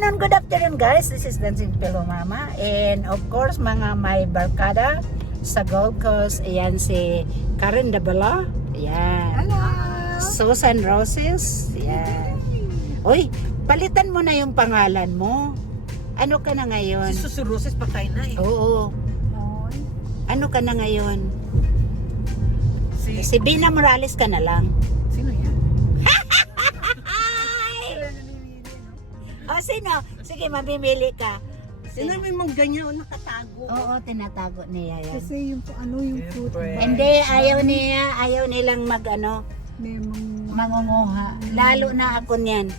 good afternoon guys. This is Dancing Pillow Mama. And of course, mga may barkada sa Gold Coast. Ayan si Karen Dabala. Ayan. Hello! Susan Roses. Ayan. Uy, palitan mo na yung pangalan mo. Ano ka na ngayon? Si Susan Roses patay na eh. Oo. Ano ka na ngayon? Si Si Bina Morales ka na lang. sino yan? O sino? Sige, mamimili ka. Sino may mga ganyan o nakatago? Oo, tinatago niya yan. Kasi yung ano yung fruit. Hindi, ayaw nilang May mga... mangunguha. Lalo na ako niyan.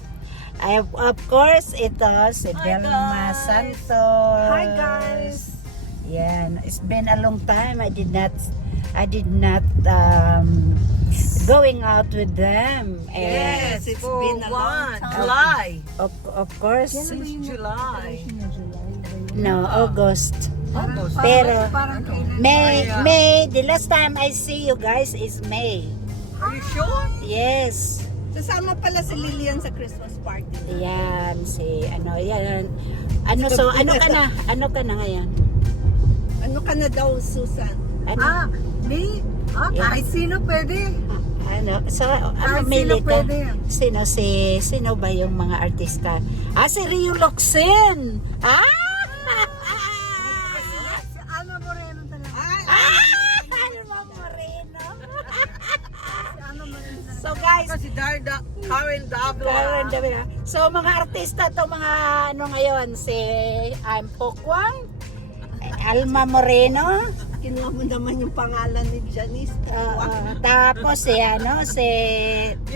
Of course, ito si Belma guys. Santos. Hi, guys. Yan, it's been a long time. I did not going out with them. Yes, it's for been a long one. time. July. Of course, Since July. no, August. Almost. Pero Parang May, the last time I see you guys is May. Are you sure? Yes. Sasama pala si Lilian sa Christmas party. Yan, yan. Ano ka na ngayon? Ano ka na daw, Susan? Ano? Me? Yeah. Kahit sino pwede. Ano Kahit mili sino ka? pwede. Sino ba yung mga artista? Si Rio Locsin! Si Alma Moreno talaga. Ano mo, Moreno? Si Alma Moreno. So guys, Si Karen Dabla. Karen Davila. So mga artista to mga ngayon, si Pokwang, Alma Moreno, Kinuha mo naman yung pangalan ni Janice. tapos si Yung si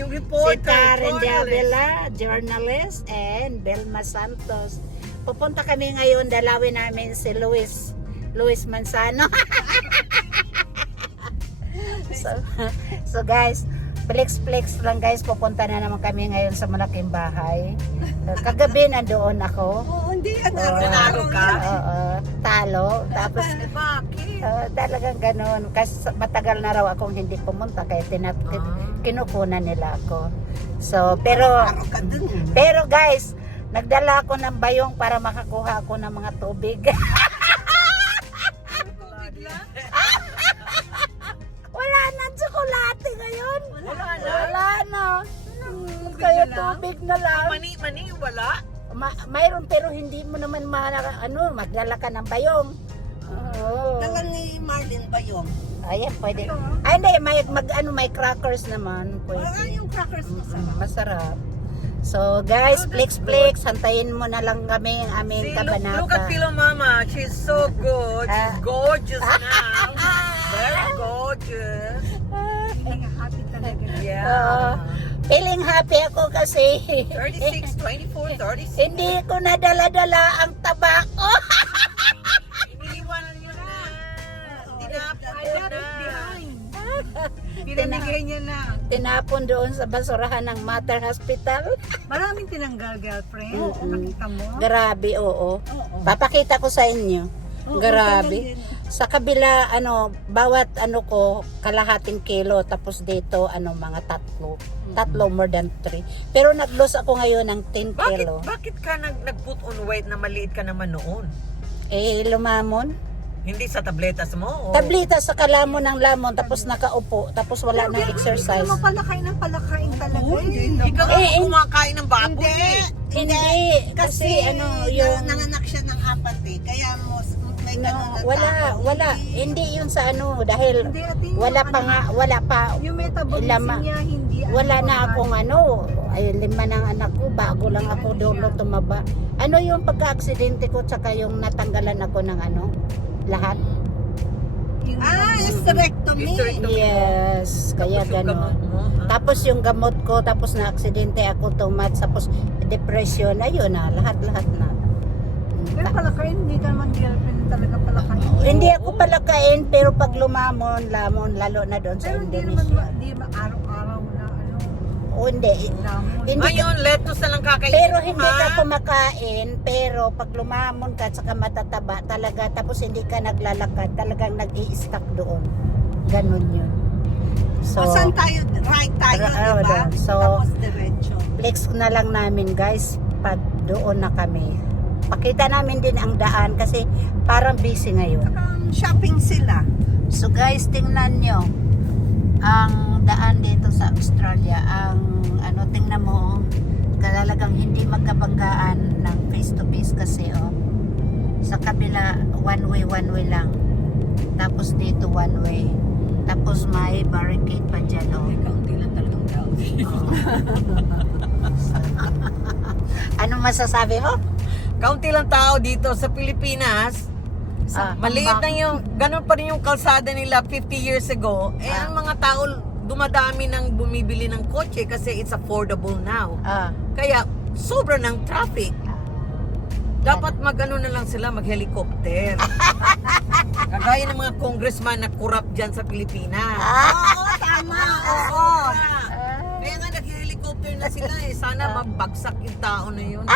reporter. Karen journalist. Davila, journalist, and Belma Santos. Pupunta kami ngayon, dalawin namin si Luis Manzano. so guys, flex lang guys, pupunta na naman kami ngayon sa malaking bahay. Kagabi nandoon ako. Oo, hindi. Nanalo ka? Oo, talo. Tapos Bakit? talagang ganun. Kasi matagal na raw akong hindi pumunta kaya kinukunan nila ako. So, pero guys, nagdala ako ng bayong para makakuha ako ng mga tubig. Wala na tsokolate ngayon. Wala na. Kaya tubig na lang. Mani, wala? Mayroon pero hindi mo naman magdala ka ng bayong. Oo. Dala ni Marlene ba yun? Ayan, pwede. Ay, hindi, may crackers naman. Pwede. Yung crackers masarap. Masarap. So, guys, flex, hantayin mo na lang kami ang aming See, kabanata. look at Pillow Mama. She's so good. She's gorgeous now. Very gorgeous. Happy talaga. Yeah. Feeling happy ako kasi 36, 24, 36. hindi ko nadala-dala ang tabako. Iniwanan nyo na. Tinapay na. Pinamigay niya na. Tinapon doon sa basurahan ng Mater Hospital. Maraming tinanggal, girlfriend. Nakita mo? Grabe, oo. Papakita ko sa inyo. Grabe. Sa kabila, bawat ko, kalahating kilo. Tapos dito, mga tatlo more than 3. Pero nag-lose ako ngayon ng 10 kilo. Bakit ka nag-put on weight na maliit ka naman noon? Lumamon. Hindi sa tabletas mo? O? Tablita sa kalamon ng lamon, tapos nakaupo, tapos wala nang exercise. Hindi mo palakain talaga. Ikaw ang kumakain ng baboy eh. Hindi, kasi yung... nanganak siya ng 4 kaya may ganun na Wala. Hindi yun sa dahil wala pa, yung metabolism lama. niya hindi Wala na akong 5 ng anak ko, bago lang ako doon tumaba. Yung pagka-aksidente ko, tsaka yung natanggalan ako ng lahat. hysterectomy. Yes, kaya Tapos yung gamot gano'n. mo, Tapos yung gamot ko, tapos na-aksidente ako, tapos depression, ayun na, lahat na. Pero palakain, hindi ka naman girlfriend talaga palakain. Hindi ako palakain, pero pag lamon, lalo na doon sa Pero hindi naman Indonesia. hindi araw-araw na O hindi, lamon. hindi ka, Ngayon, lettuce na lang kakainin pero mo, hindi ha? ka kumakain, pero pag lumamon ka, saka matataba talaga, tapos hindi ka naglalakad, talagang nag-i-stuck doon. Ganon yun. So, Saan tayo? Right tayo, Ra- diba? doon. So, Tapos diretso. flex na lang namin guys, pag doon na kami. Pakita namin din ang daan kasi parang busy ngayon. Shopping sila. So guys, tingnan nyo ang daan dito sa Australia. Ang ano, tingnan mo, kalalagang hindi magkabanggaan ng face to face kasi sa kabila one way lang. Tapos dito one way. Tapos may barricade pa dyan Kaunti lang talagang tao. Anong masasabi mo? Kaunti lang tao dito sa Pilipinas. Maliit na yung, ganun pa rin yung kalsada nila 50 years ago. Ang mga tao dumadami nang bumibili ng kotse kasi it's affordable now. Kaya sobra ng traffic. Dapat mag-ano na lang sila, mag-helicopter. Kagaya ng mga congressman na corrupt dyan sa Pilipinas. Oo, tama. Oo. Kaya nga nag-helicopter na sila eh. Sana magbagsak yung tao na yun.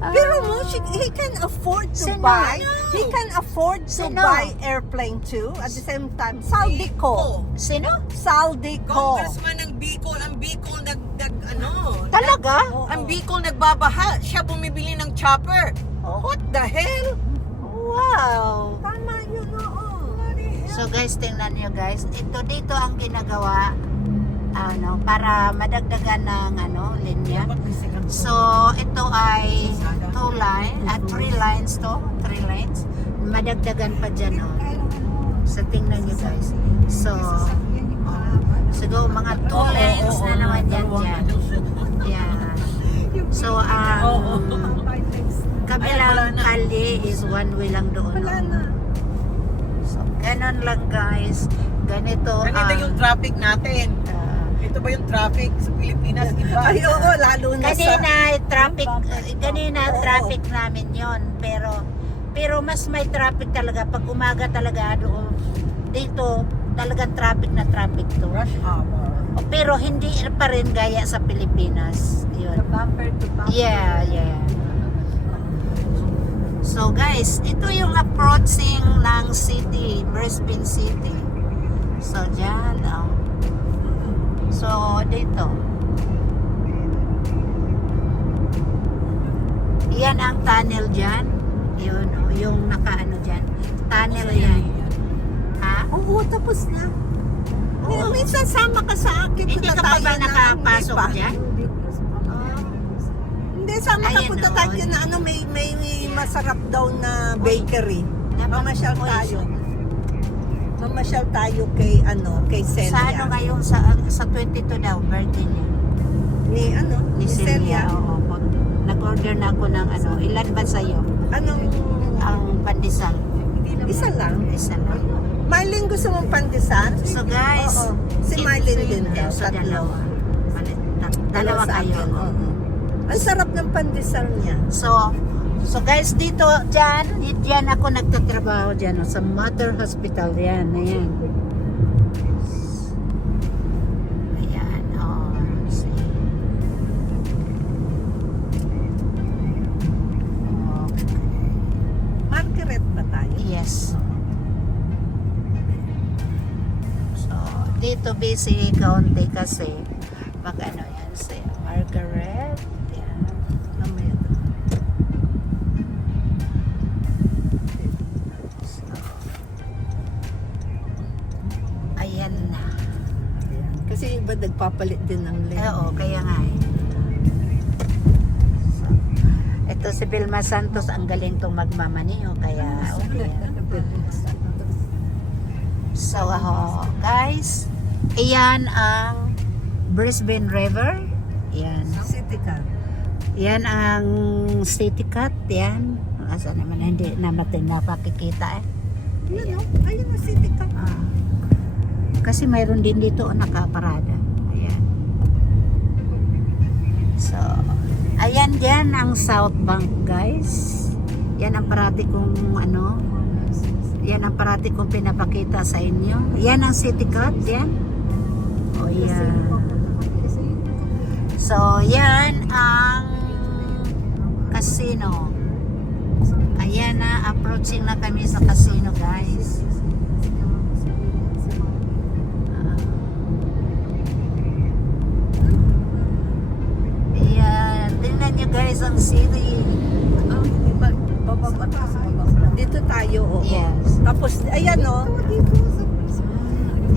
Pero mo, he can afford to Sino? buy. He can afford to Sino? buy airplane too. At the same time, Saldico. Sino? Saldico. Congressman ng Bicol, ang Bicol Talaga? ang Bicol nagbabaha. Siya bumibili ng chopper. What the hell? Wow. Tama yun, oo. So guys, tingnan nyo guys. Dito ang ginagawa para madagdagan ng linya. So ito ay 2 lines at 3 lines to. 3 lines. Madagdagan pa dyan So tingnan nyo guys. So siguro mga 2 lanes na naman dyan. Yeah. So kabilang kalye is 1 way lang doon. Wala na. So ganun lang guys. Ganito Ganito yung traffic natin. Ito ba yung traffic sa Pilipinas? Iba. Ay, oo, lalo na sa... Kanina traffic namin yon, pero mas may traffic talaga pag umaga talaga doon. Dito talagang traffic na traffic to. Rush hour. Pero hindi pa rin gaya sa Pilipinas. Yun. Bumper to bumper. Yeah. So guys, ito yung approaching ng city, Brisbane City. So dyan, so dito. Yan ang tunnel dyan. Yun, yung nakaano dyan. Tunnel yan. Ha? Oo, tapos na. Oo. Minsan sama ka sa akin. Hindi punta ka pa tayo ba na- nakapasok hindi pa. dyan? Hindi, sama ka Ayan, punta oo. tayo na may masarap daw na bakery. Mamasyal tayo. Mamasyal tayo kay Sa Celia. ano ngayon, sa 22 daw, birthday niya. Ni Ni Celia, oo. Nag-order na ako ng ilan ba sa'yo? Anong, Ang pandesal. isa lang. Isa lang. Marlene, gusto mong pandesal? So guys, Oo. Si Marlene din daw. So Tatlo. dalawa. Dalawa sa kayo. akin, oo. Ang sarap ng pandesal niya. So guys, dito, dyan ako nagtatrabaho dyan, sa Mother Hospital, yan, ayan. Ayan, see. Okay. Margaret ba tayo? Yes. So, dito busy kaunti kasi pag yan, si Margaret, yan. Mamaya. Ayan na. Kasi iba nagpapalit din ng lane. Oo, kaya nga eh. So, ito si Vilma Santos, ang galing tong magmamaniho, kaya okay. So, guys, iyan ang Brisbane River. Yan. City car. Yan ang City Cat. Yan. Asa naman, hindi natin napakikita eh. Yun, no? Ayun ang city car. Kasi mayroon din dito nakaparada. Ayan. So, ayan dyan ang South Bank, guys. Yan ang parati kong yan ang parati kong pinapakita sa inyo. Yan ang City Cat, yan. O yan. So, yan ang casino. Ayan na, approaching na kami sa casino, guys. Ayan. Quezon City. Bababa tayo sa baba. Dito tayo, oo. Yes. Tapos, ayan o.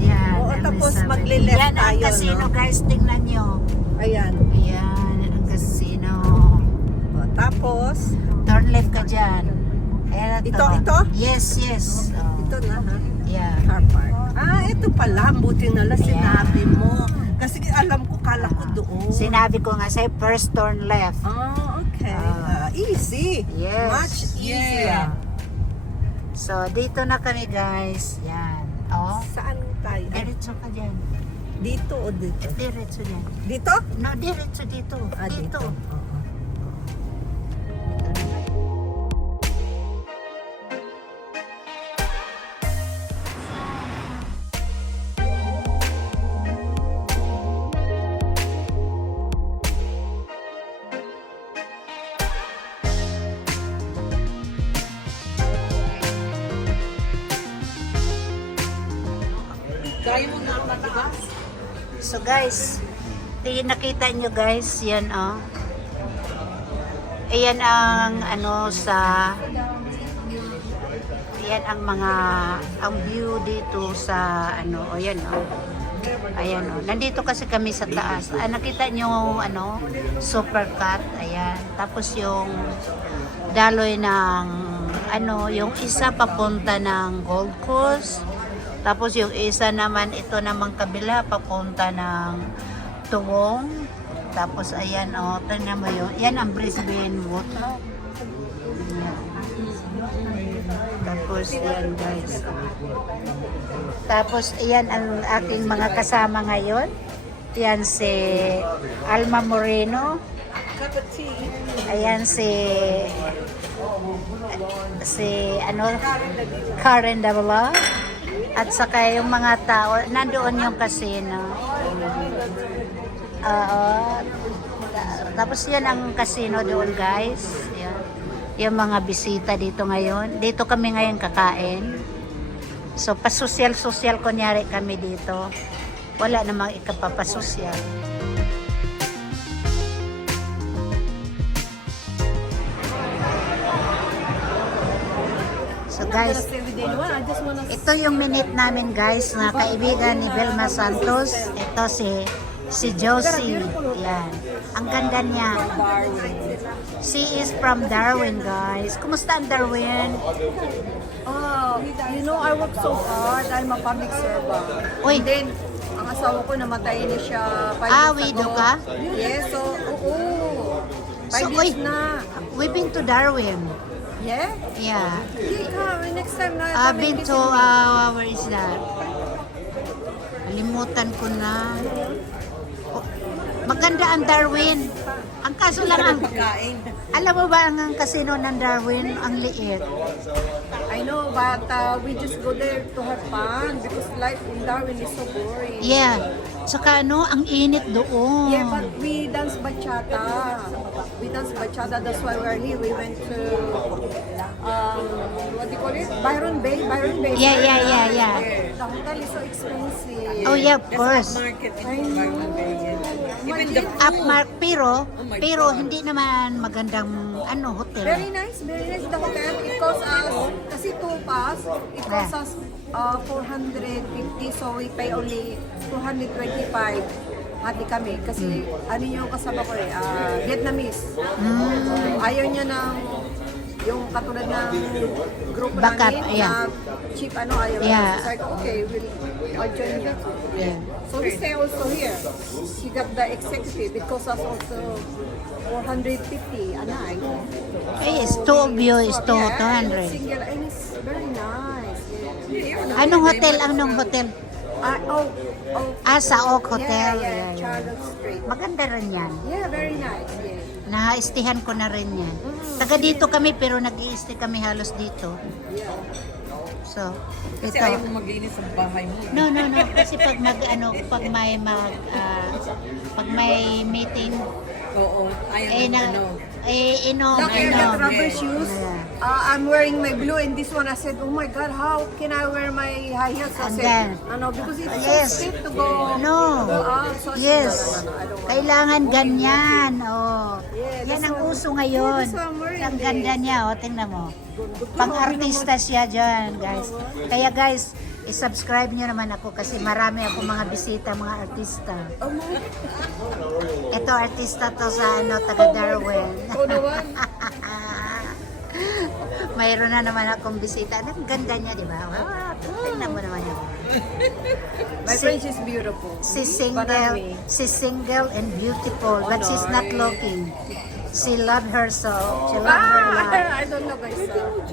Yan. Oo, ano tapos sabi? magle-left Yan ang tayo, casino, no? guys. Tingnan nyo. Ayan. Ayan, ang casino. O, tapos, Turn left ka dyan. Ayan Ito? Yes, yes. Oh. ito na ha. Yeah. Car park. Ito pala. Buti na lang sinabi mo. Kasi alam ko, kala ko doon. Sinabi ko nga sa'yo, first turn left. Okay. Easy. Yes. Much easier. So, dito na kami, guys. Yan. Oh. Saan tayo? Diretso ka dyan. Dito o dito? Diretso dyan. Dito? No, diretso dito. Dito. Oo. Try mo na matigas. So, guys, nakita nyo, guys, yan, oh. Ayan ang, ano, yan ang ang view dito sa, ano, o yan, oh. Ayan, oh. Nandito kasi kami sa taas. Nakita nyo, ano, supercut, ayan. Tapos yung daloy ng, ano, yung isa papunta ng Gold Coast. Tapos yung isa naman, ito namang kabila, papunta ng Tuwong. Tapos ayan, oh, tingnan mo yun. Yan ang Brisbane Water. Tapos yan, guys. Tapos ayan ang aking mga kasama ngayon. Yan si Alma Moreno. Cup of tea. Ayan si ano, Karen Davila. At saka yung mga tao, nandoon yung casino. Tapos yan ang casino doon, guys. Yan. Yung mga bisita dito ngayon. Dito kami ngayon kakain. So, pasosyal-sosyal kunyari kami dito. Wala namang ikapapasosyal. So guys, ito yung minute namin, guys, na kaibigan ni Belma Santos. Ito si Josie. Yan. Ang ganda niya. She is from Darwin, guys. Kumusta ang Darwin? You know, I work so hard. I'm a public servant. Uy. And then, ang asawa ko namatay na siya 5 years widow ago. ka? Yes, so, oo. 5 So, years uy. na. We've been to Darwin. Yeah? Yeah. Next time na. I've been to, where is that? Limutan ko na. Oh, maganda ang Darwin. Ang kaso lang ang, Kain. alam mo ba ang casino ng Darwin? Ang liit. I know, but we just go there to have fun because life in Darwin is so boring. Yeah. Tsaka ano, ang init doon. Yeah, but we dance bachata. We dance bachata. That's why we're here. We went to what do you call it? Byron Bay. Byron Bay. Yeah. The hotel is so expensive. Oh yeah, of That's course. upmarket. I know. Even the Upmark, pero my pero God. hindi naman magandang ano hotel. Very nice, very nice. The hotel, it costs us, kasi 2 pass, it costs us 450, so we pay only 225. Hati kami. Kasi ano yung kasama ko Vietnamese. Ayaw niya ng yung katulad ng group Backup, namin yeah. na cheap ayaw Yeah. niya. So, okay, I'll join you. Yeah. So we stay also here. She got the executive. It costs us also 450 a night. It's two of you is Yeah, and 200. it's single, and it's very nice. Yeah. Anong hotel? Anong hotel? Sa Oak Hotel. Yeah, Charlotte Street. Maganda rin yan. Yeah, very nice. Yeah. Na-istihan ko na rin yan. Taga dito kami pero nag-i-stay kami halos dito. So, kasi ito. ayaw mo maglinis sa bahay mo. No. Kasi pag pag may meeting, Oo. Ayaw inom. Look here, that rubber shoes. Yeah. I'm wearing my blue and this one. I said, oh my God, how can I wear my high heels? I And said, then- no, because it's Yes. so stiff to go. No. Go out. So I said, Yes. no, I don't want. Kailangan ganyan. Oh. Yes. Yan ang uso ngayon. That's why I'm wearing Ang ganda niya, oh, tingnan mo. Pang-artista siya dyan, guys. Kaya guys, i-subscribe niyo naman ako kasi marami ako mga bisita, mga artista. Ito, artista to sa taga Darwin. Oh, naman. Mayroon na naman akong bisita. Ang ganda niya, di ba? Wow, tingnan mo naman yun. My friend is beautiful. She's Marami. single and beautiful, but she's not looking. She loved herself. She loved her life. I don't know myself.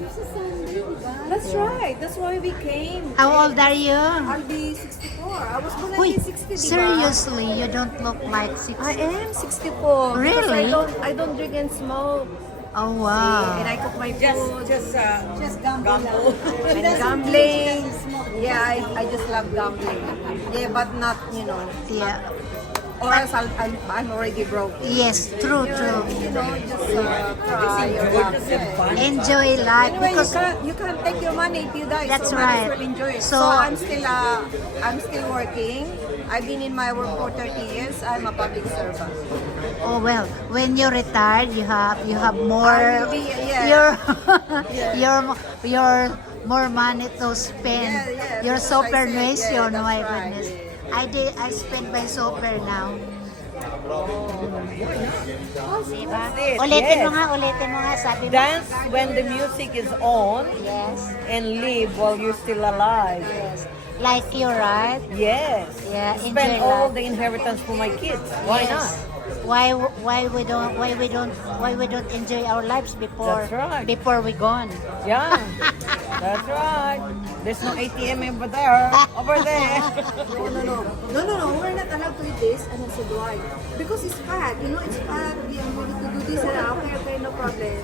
That's right. That's why we came. How old are you? I'll be 64. I was born Uy, in 60, diba? seriously, you don't look like 60. I am 64. Because Really? I don't drink and smoke. Oh, wow. And I cook my food. Just Gamble. And gambling. Yeah, I just love gambling. Yeah, but not, Yeah. or else I'm already broke. Yes, true, true. Just try your luck. Enjoy life Anyway, because you can't take your money if you die. That's so right. Might as well enjoy it. So- So I'm still working. I've been in my work for 30 years. I'm a public servant. oh well, when you retired, you have more. I will be, yeah. Your more money to spend. Yeah, Your that's what super I said. nation, Yeah, my that's right. goodness. I spend my super now. Diba? it, Ulitin yes. mo nga, sabi mo. Dance when the music is on Yes, and live while you're still alive. yes. Like you, right? Yes. Yeah, Spend enjoy all life. the inheritance for my kids. Why Yes. not? Why we don't enjoy our lives before That's right. before we gone? Yeah. That's right. There's no ATM over there. Over there. No, we're not allowed to eat this. And I said, why? Because it's fat. It's fat. We are willing to do this. And okay, no problem.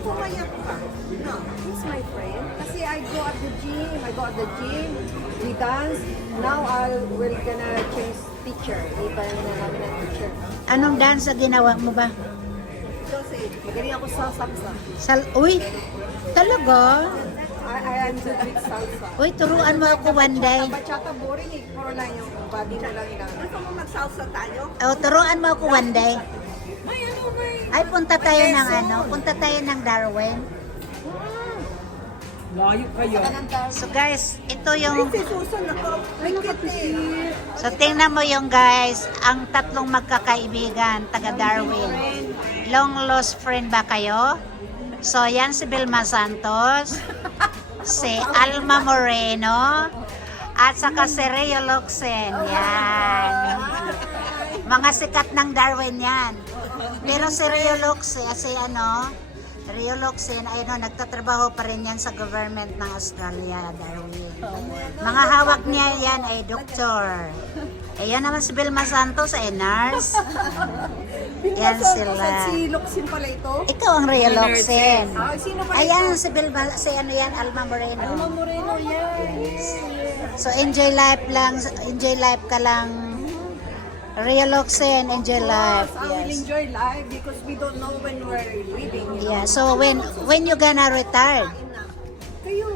Pumayag ka. No, he's my friend. Kasi I go at the gym. We dance. Now we're gonna change teacher. Iba na namin ang teacher. Anong dance ang ginawa mo ba? Kasi magaling ako sa salsa. Uy, talaga? I am good with salsa. Uy, turuan mo ako one day. Sa bachata boring eh. Puro lang yung body mo lang ina. Gusto mo mag-salsa tayo? Oh, turuan mo ako one day. Ay, punta tayo ng Darwin. Layo kayo. So guys, ito yung Si Susan ako. May kitty. So tingnan mo yung guys, ang tatlong magkakaibigan, taga Darwin. Long lost friend ba kayo? So yan si Vilma Santos, si Alma Moreno, at saka si Rio Luxen. Yan. Mga sikat ng Darwin yan. Pero si Rio Luxen, Rio Luxen, nagtatrabaho pa rin yan sa government ng Australia, Darwin. Mga hawak niya yan ay doktor. Ayan naman si Vilma Santos ay nurse. Yan sila. Si Luxin pala ito. Ikaw ang Rio Luxen. Sino pala Ayan si Vilma, Alma Moreno. Alma Moreno yan. So enjoy life ka lang. Rio Luxen, enjoy life. I will Yes. enjoy life because we don't know when we're leaving. Yeah, so when you gonna retire?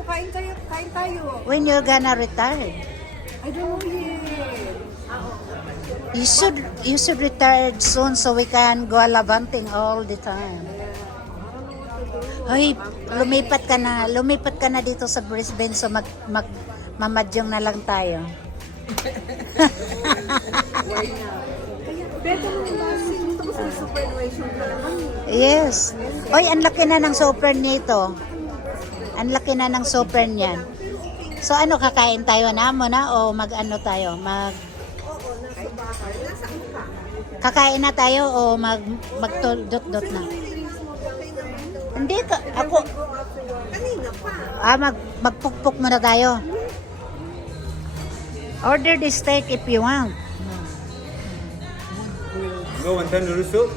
Kain tayo. When you gonna retire? I don't know yet. You should retire soon so we can go alabanting all the time. Hoy, lumipat ka na dito sa Brisbane so mamadyong na lang tayo. Beto mo kasi dito kasi superannuation pa naman. Yes. Hoy, ang laki na ng super nito. Ang laki na ng super niyan. So ano, kakain tayo na muna o mag-ano tayo? Kakain na tayo o magtudot-dot na? Hindi ka, ako. Kanina pa. Magpukpuk muna tayo. Order the steak if you want. No wonton noodle soup.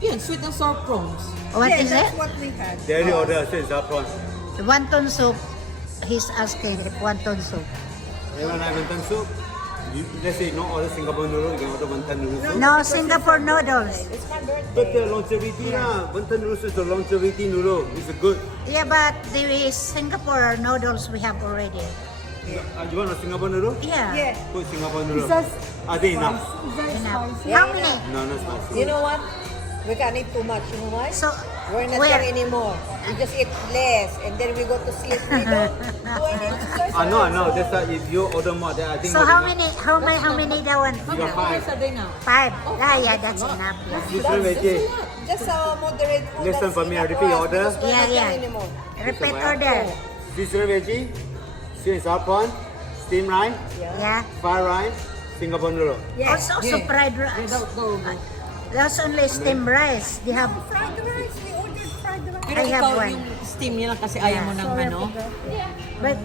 Yeah, sweet and sour prawns. What is it? That's what we had. Dairy order sweet and sour prawn. Wonton soup. He's asking if wonton soup. Anyone like wonton soup? Let's say no order Singapore noodle, you can order wonton noodle soup. No, Singapore noodles. But the longevity wonton noodle soup is a longevity noodle. It's a good. Yeah, but the Singapore noodles we have already. You want a Singapore noodle? Yeah. Put Singapore noodle. that Are they enough? Enough. How many? No, not spicy. You know what? We can't eat too much, you know why? So, We're not where? young anymore. We just eat less, and then we go to sleep. We don't do any exercise. I know. That's why if you order more, then I think. So not how enough. many that one? You got 5. Five. Yeah, that's enough. Yeah. This one veggie. Just moderate food. Listen that's for me, I enough repeat for us order. because we're not Yeah. young anymore. Repeat order. This one veggie, sweet and sour prawn, steamed rice, Yeah. fried rice, Singapore noodle. Also fried rice. That's only steamed rice. They have. Fried rice. We ordered fried rice. Pero I have ikaw, one. yung steam niya lang kasi ayaw mo ng ano. But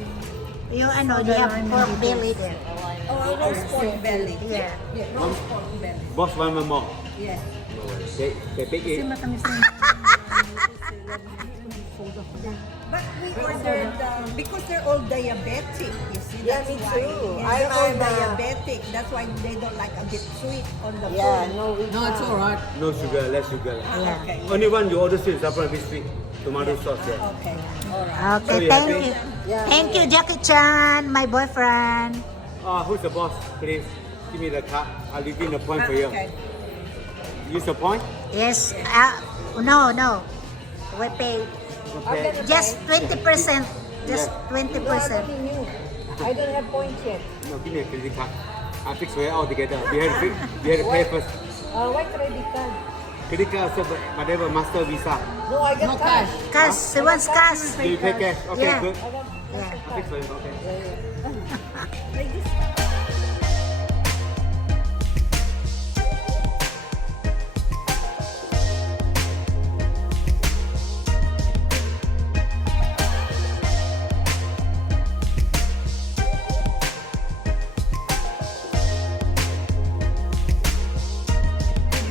yung ano, they have pork belly there. Oh, a roast pork belly. Yeah. Boss one more. Yeah. They pick it. But we ordered because they're all diabetic. You see, Yeah, that's me why. too. Yeah, I'm they're all on, diabetic. That's why they don't like a bit sweet on the Yeah, food. no, it's alright. No sugar, less sugar. Yeah. Okay. Only one you order sweet and sour prawn with sweet tomato sauce. Yeah. Okay. All right. Okay, So you thank happy? you. Thank you, Jackie Chan, my boyfriend. Who's the boss? Please give me the card. I'll give you the point for you. Okay. Use the point. Yes. No. We pay Okay. just 20%. Just Yeah. 20%. I don't have points yet. No, give me a credit card. I fix for you all together. We had to pay first. Why credit card? Credit card also, but whatever master visa. No, I got cash. Cash. She wants cash. Do you pay cash? Okay, Yeah. good. Yeah. I fix for you. Okay.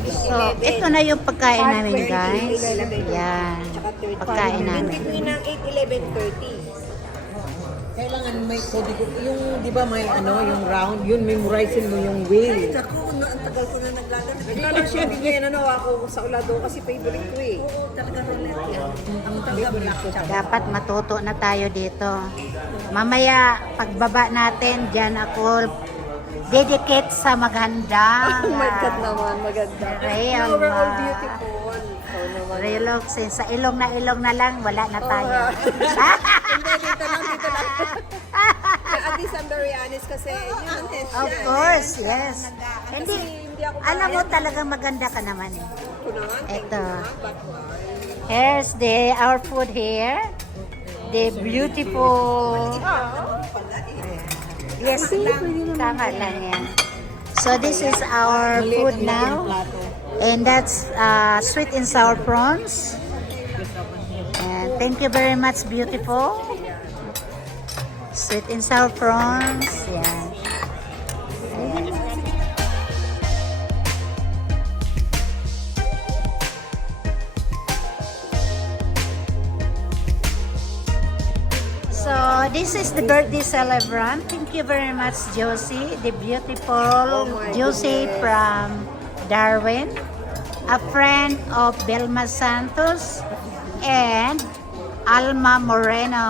So, ito na yung pagkain namin, guys. Yan. Pagkain namin. Between ng 8, 11, 30. Kailangan may kodigo. Yung, di ba may ano, yung round, yun, memorizing mo yung way. Ako, ang tagal ko na naglalaro. Naglalaro siya, bigyan ano ako sa ulado kasi favorite ko eh. Talaga roulette yan. Ang taga blackjack. Dapat matuto na tayo dito. Mamaya, pagbaba natin, dyan ako dedicate sa maganda. Oh my God naman, maganda. Real. No, we're all beautiful. Oh, naman. Real love. Since sa ilong na lang, wala na tayo. Hindi, dito lang. At least I'm very honest kasi yun. Of course, yes. Hindi, hindi ako alam mo talagang maganda ka naman eh. Ito naman. Ito. Here's our food here. The beautiful. Yes, tama lang yan. So this is our food now. And that's sweet and sour prawns. And thank you very much, beautiful. Sweet and sour prawns. Yan. So this is the birthday celebrant. Thank you very much, Josie, the beautiful Josie from Darwin, a friend of Belma Santos and Alma Moreno.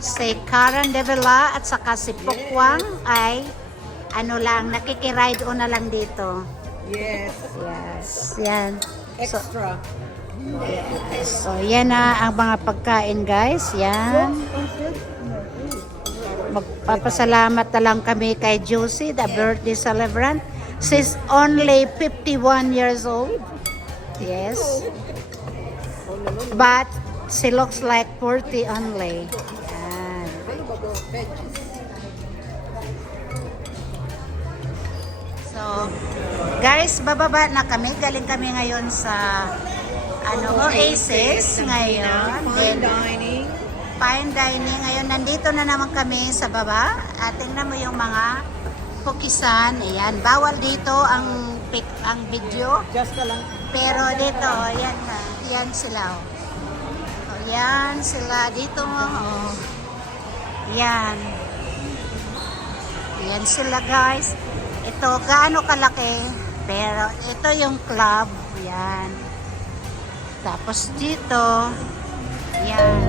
Si Karen Devila at saka si Pokwang ay ano lang, nakikiride na lang dito. Yes. Yes, yan. So, Extra. So, yan na ang mga pagkain, guys. Yan. Magpapasalamat na lang kami kay Josie, the birthday celebrant. She's only 51 years old. Yes. But she looks like 40 only. Yan. So, guys, bababa na kami. Galing kami ngayon sa Oasis ngayon. Fine dining. Fine dining. Ngayon, nandito na naman kami sa baba. At tingnan mo yung mga pukisan. Ayan. Bawal dito ang video. Just ka lang. Pero dito, yan na. Yan sila. Oh, yan sila. Dito mo. Oh. Yan. Yan sila, guys. Ito, gaano kalaki. Pero ito yung club. Yan. Tapos dito, yan.